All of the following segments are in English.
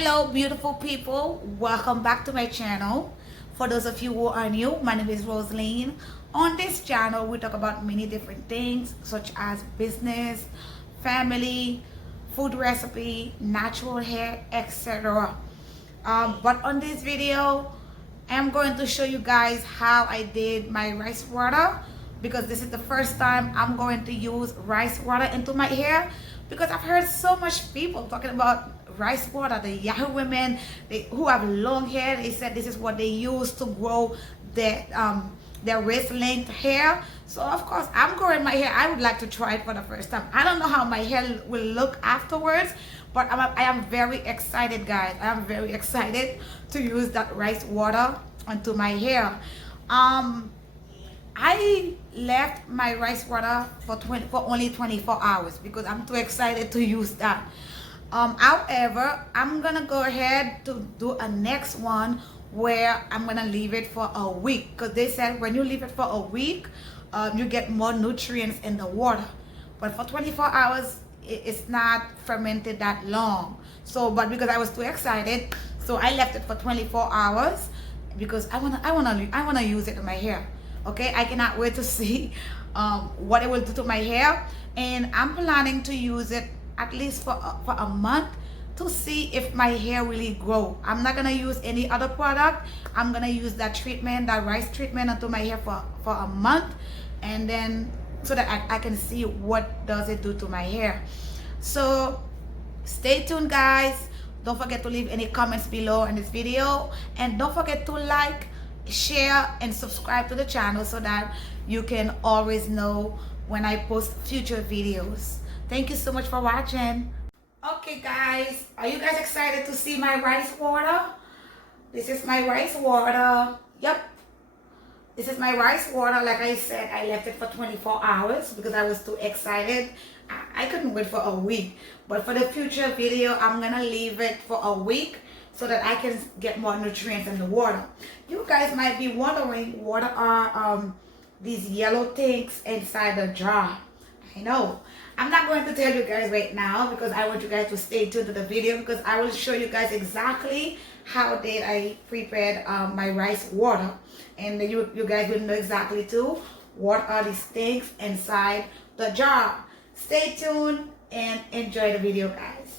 Hello beautiful people, welcome back to my channel. For those of you who are new, my name is Rosaline. On this channel we talk about many different things such as business, family, food recipe, natural hair, etc. But on this video I'm going to show you guys how I did my rice water, because this is the first time I'm going to use rice water into my hair, because I've heard so much people talking about rice water. The Yahoo women who have long hair, they said this is what they use to grow their waist length hair. So of course I'm growing my hair. I would like to try it for the first time. I don't know how my hair will look afterwards, but I am very excited, guys. I am very excited to use that rice water onto my hair. I left my rice water for only 24 hours because I'm too excited to use that. However, I'm gonna go ahead to do a next one where I'm gonna leave it for a week, because they said when you leave it for a week you get more nutrients in the water, but for 24 hours it's not fermented that long. So but because I was too excited, so I left it for 24 hours because I wanna use it in my hair. Okay, I cannot wait to see what it will do to my hair, and I'm planning to use it at least for a month to see if my hair really grow. I'm not gonna use any other product. I'm gonna use that treatment, that rice treatment, onto my hair for a month, and then so that I can see what does it do to my hair. So stay tuned, guys. Don't forget to leave any comments below in this video, and don't forget to like, share, and subscribe to the channel so that you can always know when I post future videos. Thank you so much for watching. Okay guys, are you guys excited to see my rice water? This is my rice water. Yep, this is my rice water. Like I said, I left it for 24 hours because I was too excited. I couldn't wait for a week, but for the future video I'm gonna leave it for a week so that I can get more nutrients in the water. You guys might be wondering what are these yellow things inside the jar. I know. I'm not going to tell you guys right now because I want you guys to stay tuned to the video, because I will show you guys exactly how did I prepared my rice water, and you guys will know exactly too what are these things inside the jar. Stay tuned and enjoy the video, guys.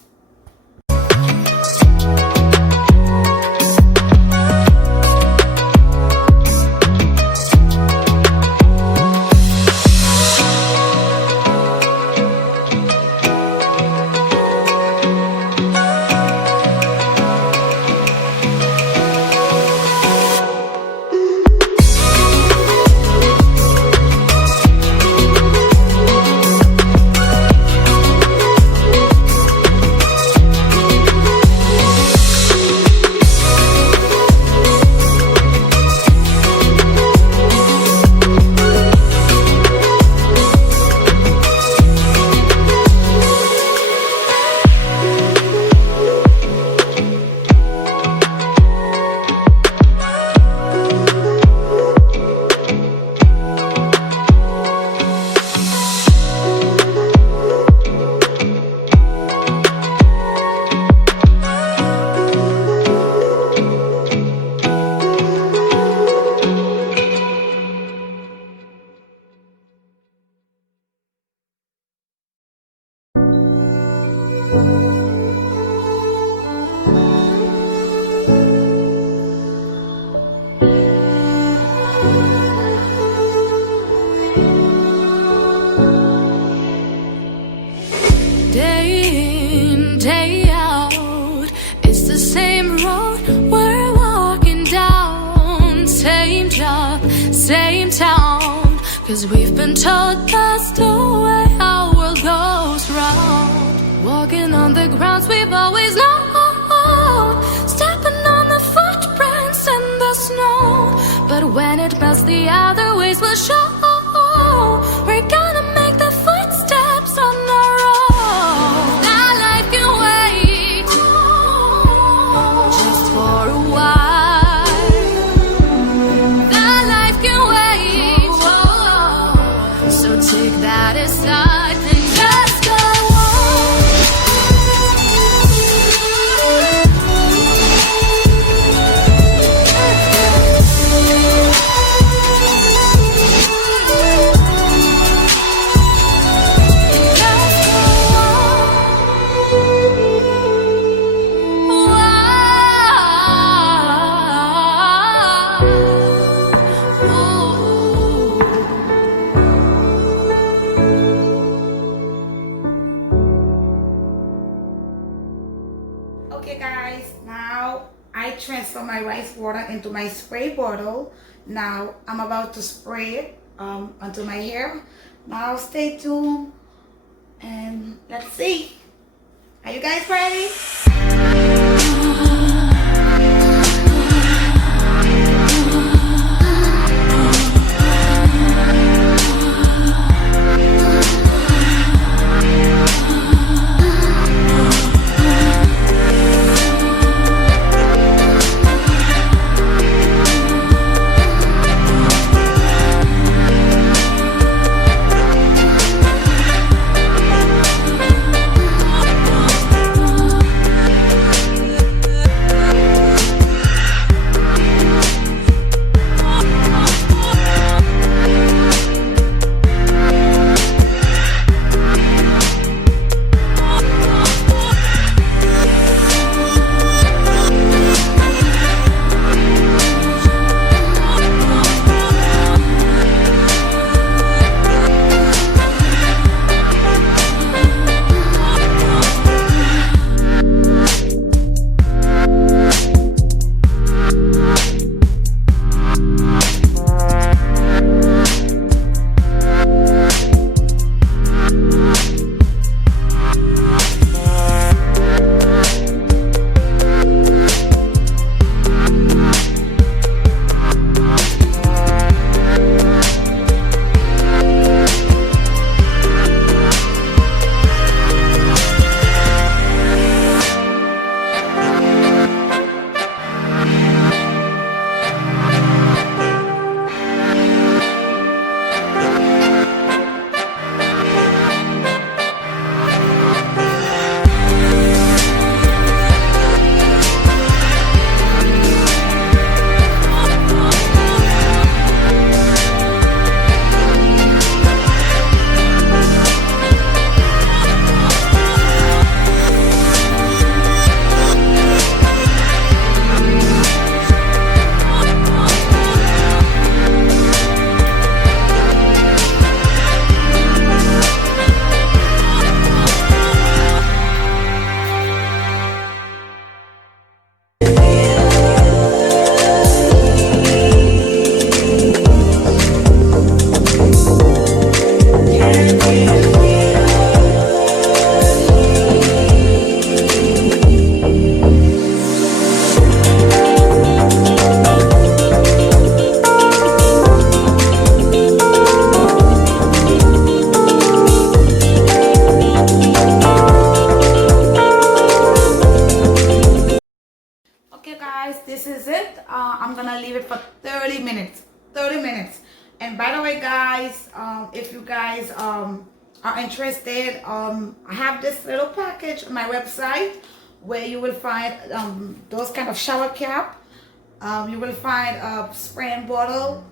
Day in, day out, it's the same road we're walking down. Same job, same town, 'cause we've been told that's the way our world goes round. Walking on the grounds we've always known, stepping on the footprints in the snow. But when it melts, the other ways will show. We're gonna make the footsteps on our own. That life can wait just for a while. That life can wait, so take that aside and just go on. my rice water into my spray bottle. Now I'm about to spray it onto my hair. Now stay tuned and let's see. Are you guys ready? This is it. I'm gonna leave it for 30 minutes. And by the way, guys, if you guys are interested, I have this little package on my website where you will find those kind of shower cap. You will find a spraying bottle,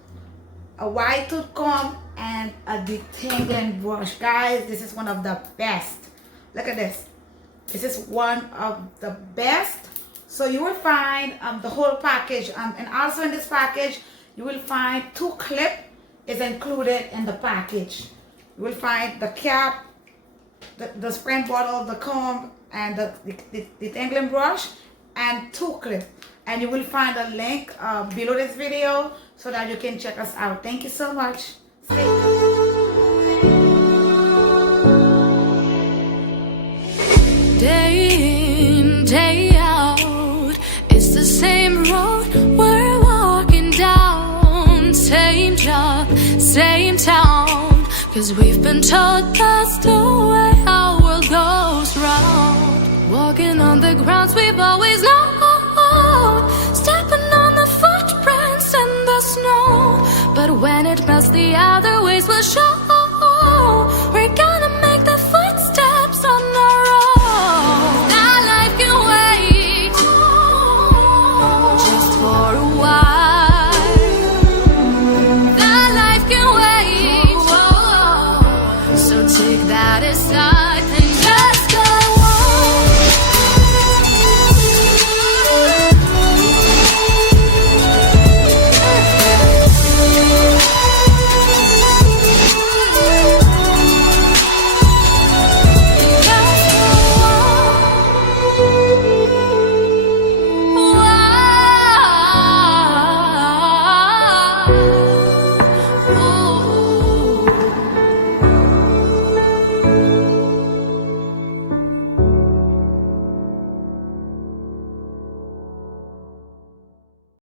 a white tooth comb, and a detangling brush. Guys, this is one of the best. Look at this. This is one of the best. So you will find the whole package, and also in this package you will find 2 clips is included in the package. You will find the cap, the spray bottle, the comb, and the detangling brush, and 2 clips. And you will find a link below this video so that you can check us out. Thank you so much. Stay tuned. Day in, day out, it's the same road we're walking down. Same job, same town, 'cause we've been told that's the way our world goes round. Walking on the grounds we've always known, stepping on the footprints in the snow. But when it melts, the other ways will show.